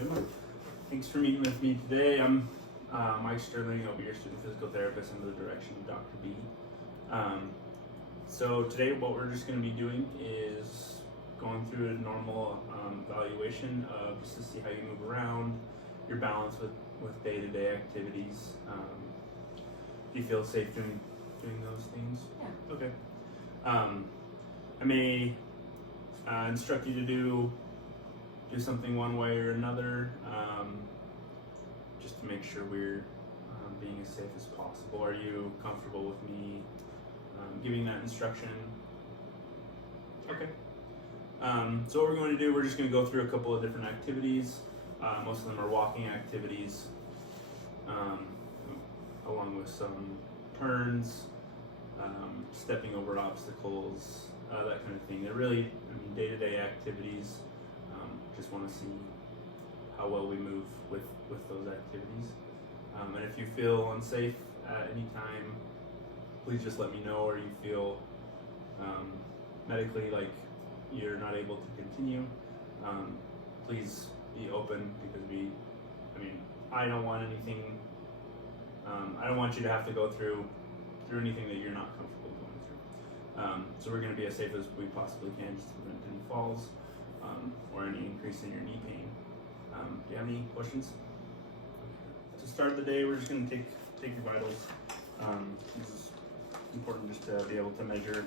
Emma. Thanks for meeting with me today. I'm Mike Sterling. I'll be your student physical therapist under the direction of Dr. B. So today what we're just going to be doing is going through a normal evaluation of just to see how you move around, your balance with day-to-day activities. Do you feel safe doing those things? Yeah. Okay. I may instruct you to do something one way or another, just to make sure we're being as safe as possible. Are you comfortable with me giving that instruction? Okay. So what we're going to do, we're just going to go through a couple of different activities. Most of them are walking activities, along with some turns, stepping over obstacles, that kind of thing. They're really, day-to-day activities. Just want to see how well we move with those activities. And if you feel unsafe at any time, please just let me know, or you feel medically like you're not able to continue, please be open, because I don't want anything, I don't want you to have to go through anything that you're not comfortable going through. So we're going to be as safe as we possibly can, just to prevent any falls or any increase in your knee pain. Do you have any questions? To start the day, we're just going to take your vitals. This is important just to be able to measure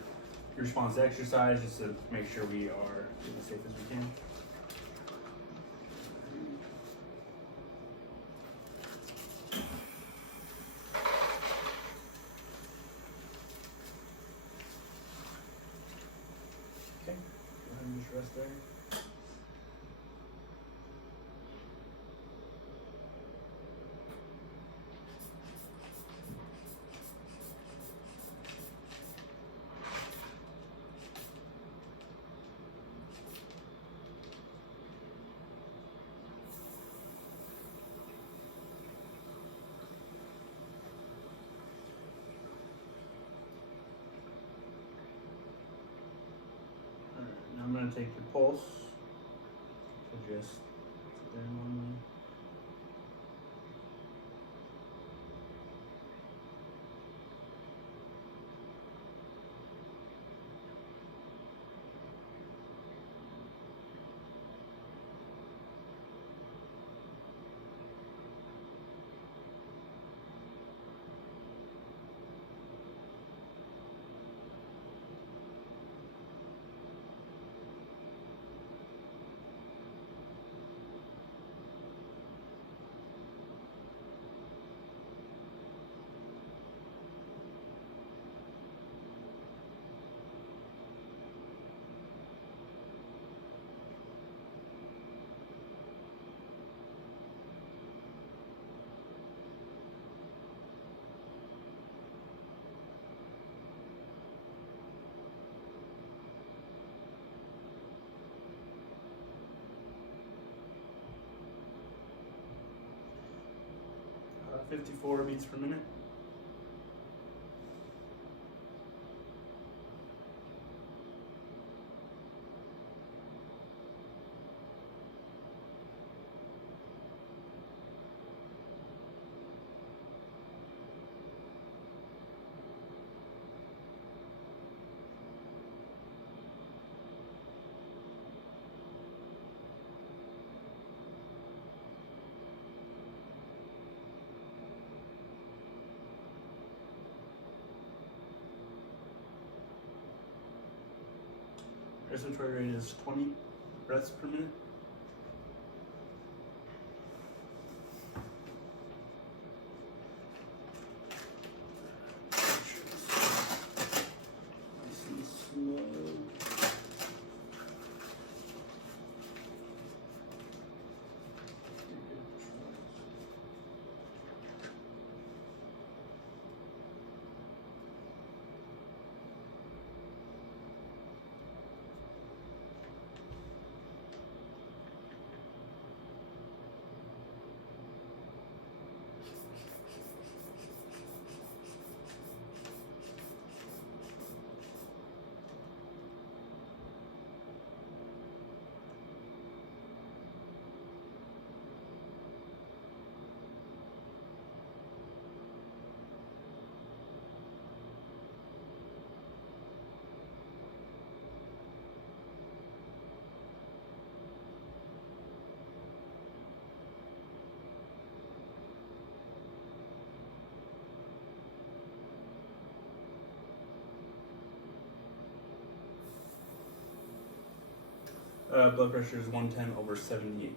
your response to exercise, just to make sure we are as safe as we can. Okay, go ahead and just rest there. I'm going to take your pulse, so just sit there normally. Uh, 54 beats per minute. Respiratory rate is 20 breaths per minute. Nice and slow. blood pressure is 110/78.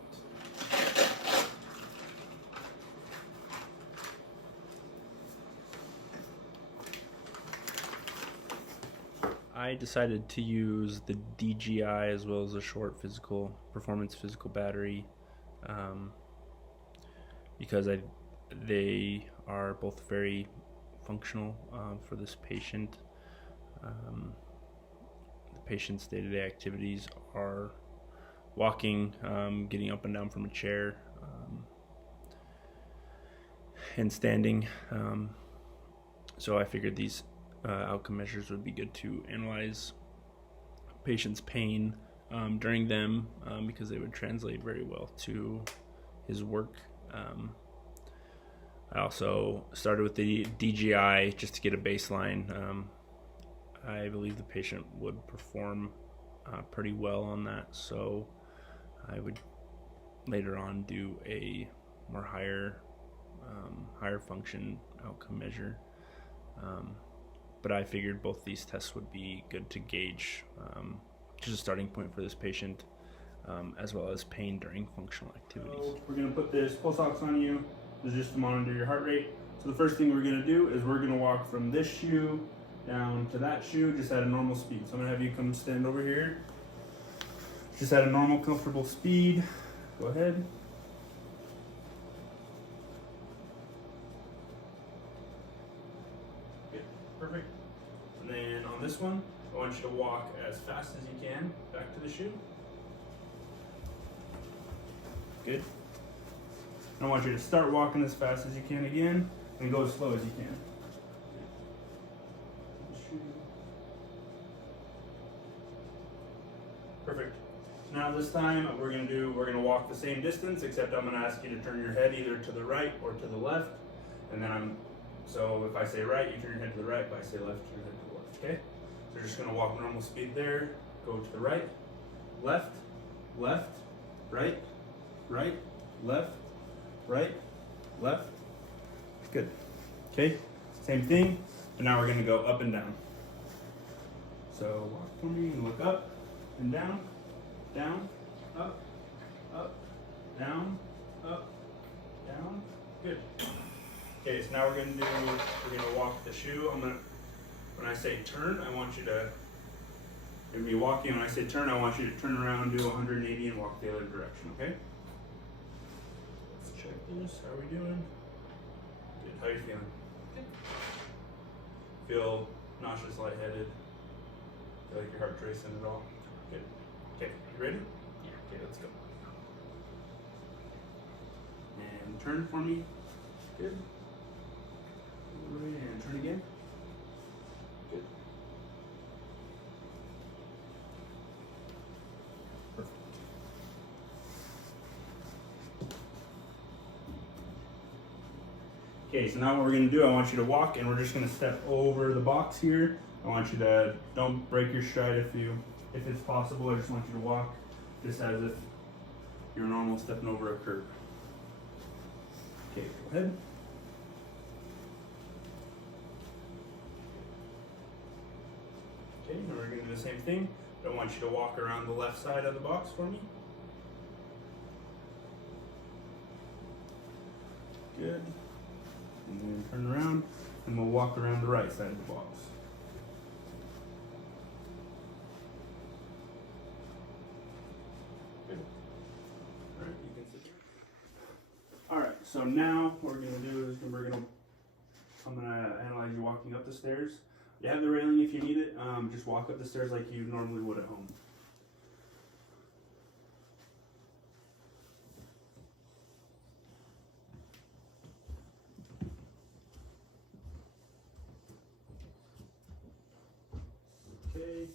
I decided to use the DGI as well as a short performance physical battery because they are both very functional for this patient. The patient's day-to-day activities are walking, getting up and down from a chair, and standing. So I figured these outcome measures would be good to analyze patient's pain during them because they would translate very well to his work. I also started with the DGI just to get a baseline. I believe the patient would perform pretty well on that, so I would later on do a more higher function outcome measure. But I figured both these tests would be good to gauge just a starting point for this patient, as well as pain during functional activities. So we're going to put this pulse ox on you. This is just to monitor your heart rate. So the first thing we're going to do is we're going to walk from this shoe down to that shoe just at a normal speed. So I'm going to have you come stand over here. Just at a normal, comfortable speed. Go ahead. Good. Perfect. And then on this one, I want you to walk as fast as you can back to the shoe. Good. I want you to start walking as fast as you can again and go as slow as you can. Perfect. So now this time we're gonna walk the same distance, except I'm gonna ask you to turn your head either to the right or to the left. And then so if I say right, you turn your head to the right. If I say left, turn your head to the left, okay? So we're just gonna walk normal speed there, go to the right, left, left, right, right, left, right, left. Good. Okay, same thing, but now we're gonna go up and down. So walk for me and look up and down, down, up, down, up, down. Good. Okay, so now we're gonna walk the shoe. When I say turn, I want you to, you're gonna be walking. When I say turn, I want you to turn around, do 180 and walk the other direction, okay? Let's check this. How are we doing? Good. How are you feeling? Good. Feel nauseous, lightheaded? Feel like your heart's racing at all? Good. Okay, you ready? Yeah. Okay, let's go. And turn for me. Good. And turn again. Good. Perfect. Okay, so now what we're going to do, I want you to walk and we're just going to step over the box here. I want you to, don't break your stride if it's possible. I just want you to walk just as if you're normal stepping over a curb. Okay, go ahead. Okay, now we're going to do the same thing. I want you to walk around the left side of the box for me. Good. And then turn around and we'll walk around the right side of the box. Good. Alright, you can sit there. Alright, so now what we're going to do is I'm going to analyze you walking up the stairs. You have the railing if you need it. Just walk up the stairs like you normally would at home. Okay,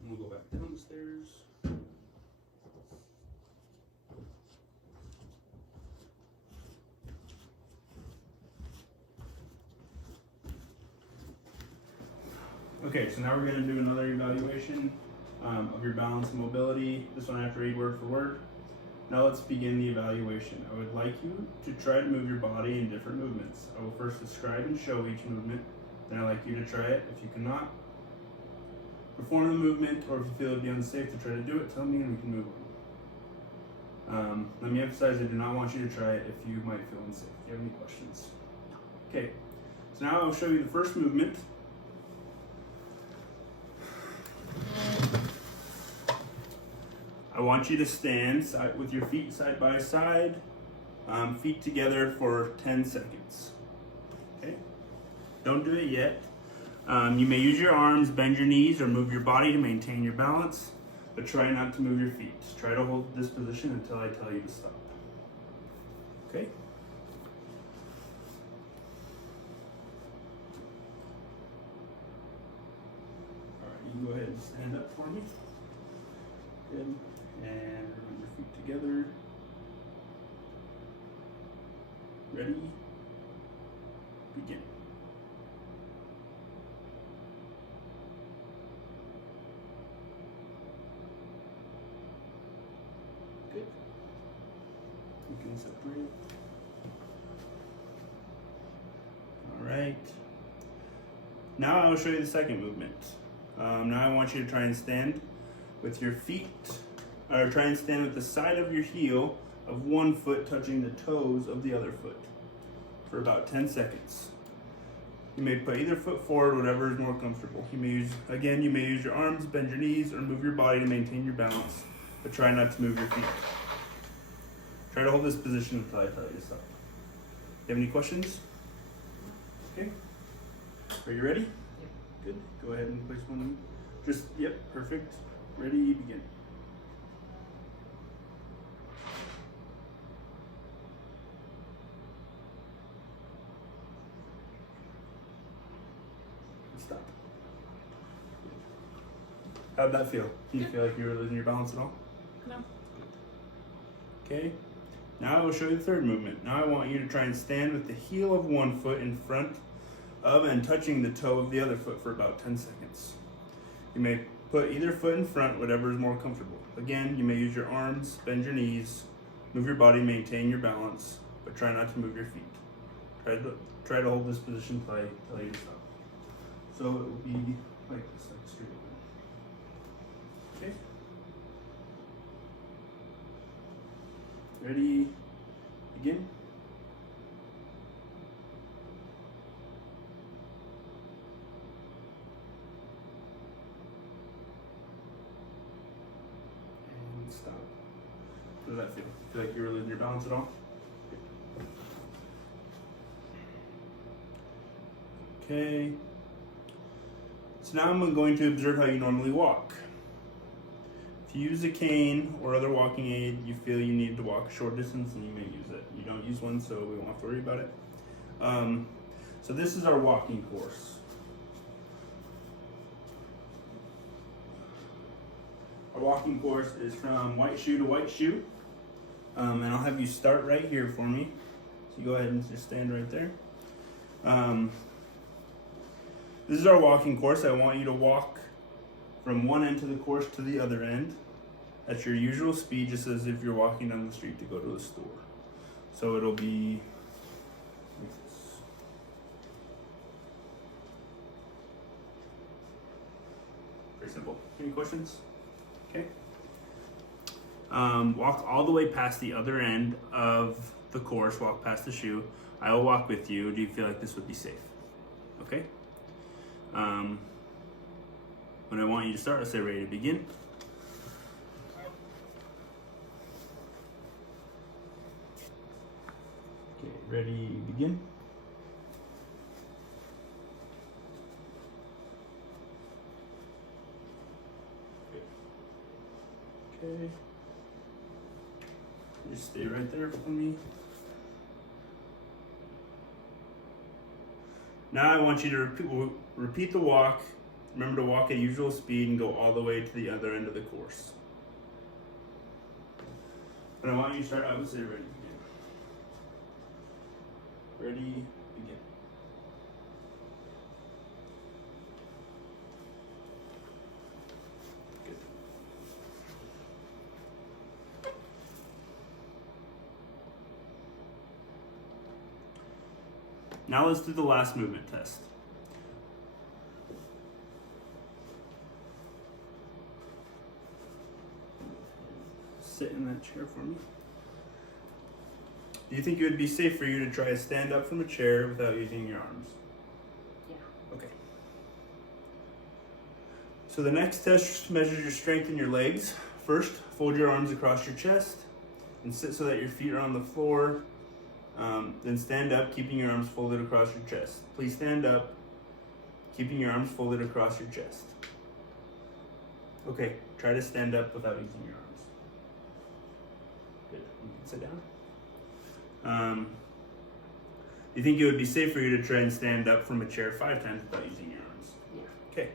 and we'll go back down the stairs. Okay, so now we're going to do another evaluation of your balance and mobility. This one I have to read word for word. Now let's begin the evaluation. I would like you to try to move your body in different movements. I will first describe and show each movement, then I'd like you to try it. If you cannot, perform the movement, or if you feel it'd be unsafe to try to do it, tell me and we can move on. Let me emphasize, I do not want you to try it if you might feel unsafe. Do you have any questions? Okay, so now I'll show you the first movement. I want you to stand with your feet side by side, feet together for 10 seconds. Okay? Don't do it yet. You may use your arms, bend your knees, or move your body to maintain your balance, but try not to move your feet. Try to hold this position until I tell you to stop. Okay? Alright, you can go ahead and stand up for me. Good. And bring your feet together. Ready? Begin. Good. You can separate. All right. Now I will show you the second movement. Now I want you to try and stand with your feet, or try and stand with the side of your heel of one foot touching the toes of the other foot for about 10 seconds. You may put either foot forward, whatever is more comfortable. You may use your arms, bend your knees, or move your body to maintain your balance, but try not to move your feet. Try to hold this position until I tell you to stop. You have any questions? Okay. Are you ready? Yep. Good. Go ahead and place one. Yep, perfect. Ready, begin. Stop. How'd that feel? Do you feel like you were losing your balance at all? No. Okay. Now I will show you the third movement. Now I want you to try and stand with the heel of one foot in front of and touching the toe of the other foot for about 10 seconds. You may put either foot in front, whatever is more comfortable. Again, you may use your arms, bend your knees, move your body, maintain your balance, but try not to move your feet. Try to hold this position until I tell you to stop. So it will be like this, like straight open. Okay? Ready? Begin. And stop. How does that feel? Feel like you're losing your balance at all? Okay. So now I'm going to observe how you normally walk. If you use a cane or other walking aid, you feel you need to walk a short distance, and you may use it. You don't use one, so we won't have to worry about it. So this is our walking course. Our walking course is from white shoe to white shoe. And I'll have you start right here for me. So you go ahead and just stand right there. This is our walking course. I want you to walk from one end to the course to the other end at your usual speed, just as if you're walking down the street to go to the store. So it'll be like this. Very simple. Any questions? Okay. Walk all the way past the other end of the course, walk past the shoe. I will walk with you. Do you feel like this would be safe? Okay. When I want you to start, I'll say ready to begin. Okay, ready, begin. Okay. Just stay right there for me. Now I want you to repeat the walk. Remember to walk at usual speed and go all the way to the other end of the course. When I want you to start, I would say ready, begin. Ready, begin. Good. Now let's do the last movement test. sit in that chair for me. Do you think it would be safe for you to try to stand up from a chair without using your arms? Yeah. Okay. So the next test measures your strength in your legs. First, fold your arms across your chest and sit so that your feet are on the floor. Then stand up, keeping your arms folded across your chest. Please stand up, keeping your arms folded across your chest. Okay, try to stand up without using your arms. Good. You can sit down. Do you think it would be safe for you to try and stand up from a chair 5 times without using your arms? Yeah. Okay.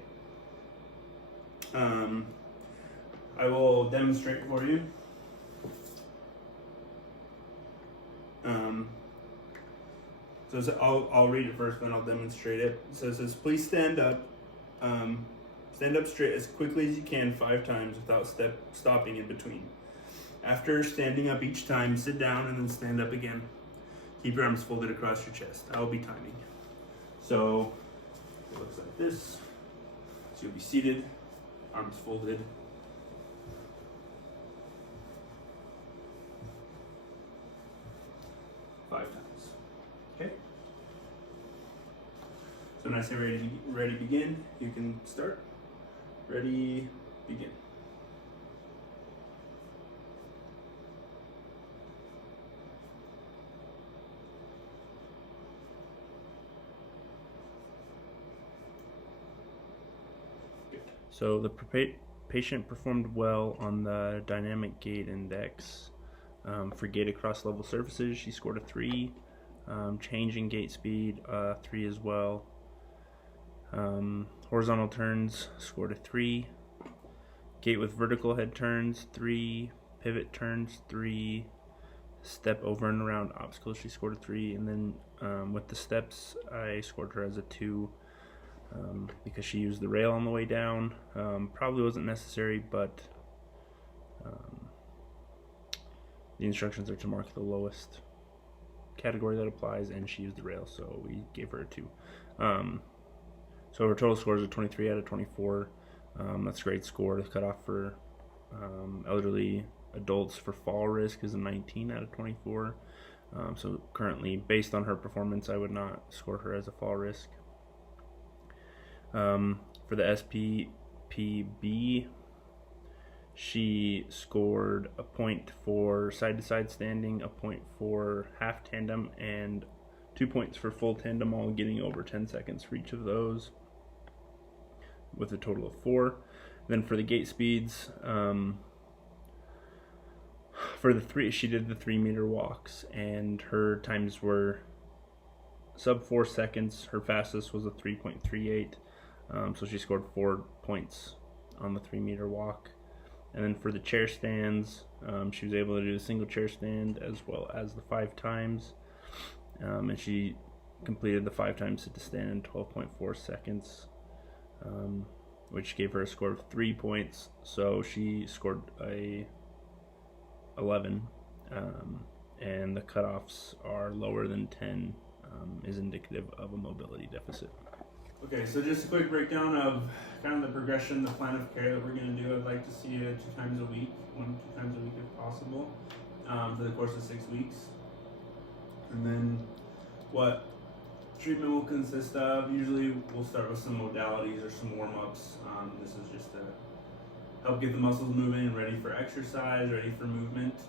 I will demonstrate for you. So I'll read it first, then I'll demonstrate it. So it says, please stand up. Stand up straight as quickly as you can 5 times without stopping in between. After standing up each time, sit down and then stand up again. Keep your arms folded across your chest. I'll be timing. So it looks like this. So you'll be seated, arms folded. Five times. Okay? So when I say ready, begin, you can start. Ready, begin. So the patient performed well on the dynamic gait index. For gait across level surfaces, she scored a 3. Change in gait speed, 3 as well. Horizontal turns, scored a 3. Gait with vertical head turns, 3. Pivot turns, 3. Step over and around obstacles, she scored a 3. And then with the steps, I scored her as a 2. Because she used the rail on the way down. Probably wasn't necessary, but the instructions are to mark the lowest category that applies, and she used the rail, so we gave her a 2. So her total scores are 23 out of 24. That's a great score. The cutoff for elderly adults for fall risk is a 19 out of 24. So currently, based on her performance, I would not score her as a fall risk. For the SPPB, she scored a point for side-to-side standing, a point for half tandem, and 2 points for full tandem, all getting over 10 seconds for each of those, with a total of 4. Then for the gait speeds, for the 3, she did the 3-meter walks, and her times were sub 4 seconds. Her fastest was a 3.38. So she scored 4 points on the 3-meter walk. And then for the chair stands, she was able to do the single chair stand as well as the 5 times. And she completed the 5 times sit to stand in 12.4 seconds, which gave her a score of 3 points. So she scored a 11, and the cutoffs are lower than 10, is indicative of a mobility deficit. Okay, so just a quick breakdown of kind of the progression, the plan of care that we're going to do. I'd like to see you 2 times a week, 1 to 2 times a week if possible, for the course of 6 weeks. And then what treatment will consist of, usually we'll start with some modalities or some warm-ups. This is just to help get the muscles moving and ready for exercise, ready for movement,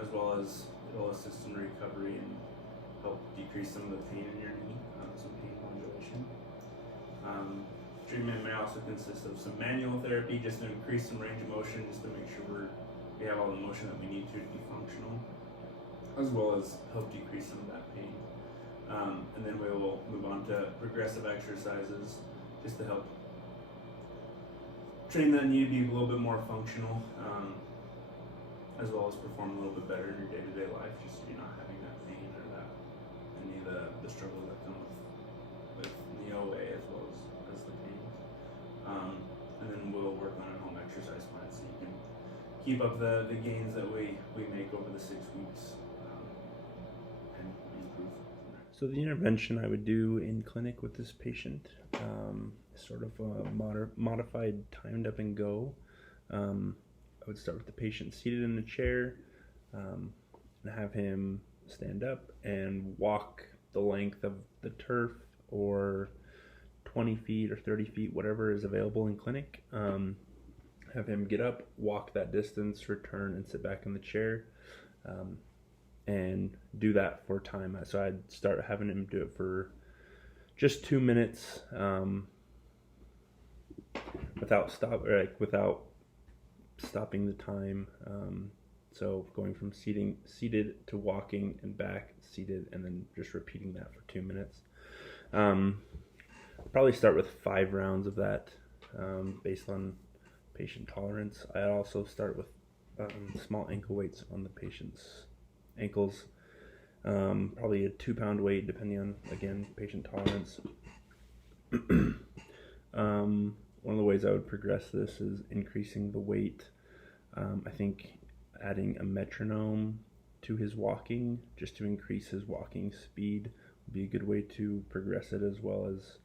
as well as it'll assist in recovery and help decrease some of the pain in your knee, some pain modulation. Treatment may also consist of some manual therapy just to increase some range of motion, just to make sure we have all the motion that we need to be functional, as well as help decrease some of that pain. And then we will move on to progressive exercises just to help train that knee to be a little bit more functional, as well as perform a little bit better in your day-to-day life, just so you're not having that pain or that any of the struggles that come with the OA as well as the pain. And then we'll work on a home exercise plan so you can keep up the gains that we make over the 6 weeks, and improve. So the intervention I would do in clinic with this patient is sort of a modified timed up and go. I would start with the patient seated in a chair, and have him stand up and walk the length of the turf, or 20 feet or 30 feet, whatever is available in clinic. Have him get up, walk that distance, return, and sit back in the chair, and do that for time. So I'd start having him do it for just 2 minutes, without stopping the time. So going from seated to walking and back, seated, and then just repeating that for 2 minutes. Probably start with 5 rounds of that, based on patient tolerance. I also start with small ankle weights on the patient's ankles, probably a 2-pound weight, depending on, again, patient tolerance. One of the ways I would progress this is increasing the weight. I think adding a metronome to his walking, just to increase his walking speed, would be a good way to progress it, as well as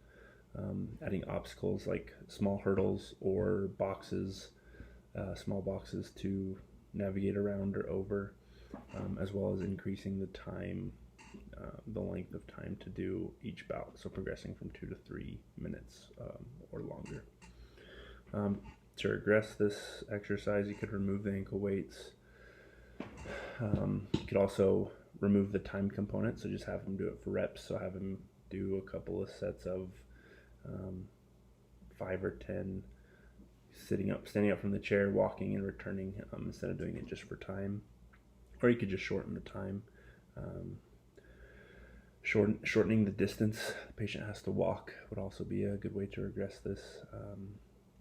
adding obstacles like small hurdles or boxes, small boxes to navigate around or over, as well as increasing the time, the length of time to do each bout, so progressing from 2 to 3 minutes or longer. To regress this exercise, you could remove the ankle weights. You could also remove the time component, so just have him do it for reps. So have him do a couple of sets of 5 or 10 standing up from the chair, walking and returning, instead of doing it just for time. Or you could just shorten the time. Shortening the distance the patient has to walk would also be a good way to regress this,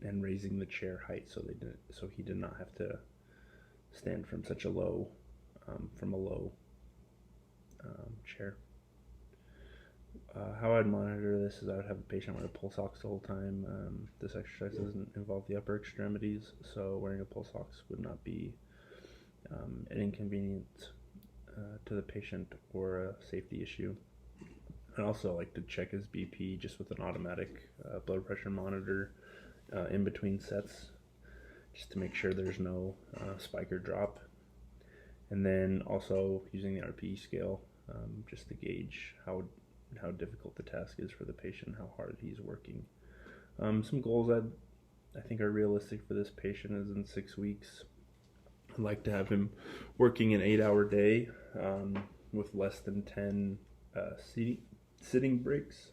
and raising the chair height so he did not have to stand from such a low chair. How I'd monitor this is I would have the patient wear a pulse ox the whole time. This exercise doesn't involve the upper extremities, so wearing a pulse ox would not be an inconvenience to the patient or a safety issue. I'd also like to check his BP just with an automatic blood pressure monitor in between sets, just to make sure there's no spike or drop. And then also using the RPE scale, just to gauge how difficult the task is for the patient, how hard he's working. Some goals I think are realistic for this patient is in 6 weeks. I'd like to have him working an 8-hour day with less than 10 sitting breaks.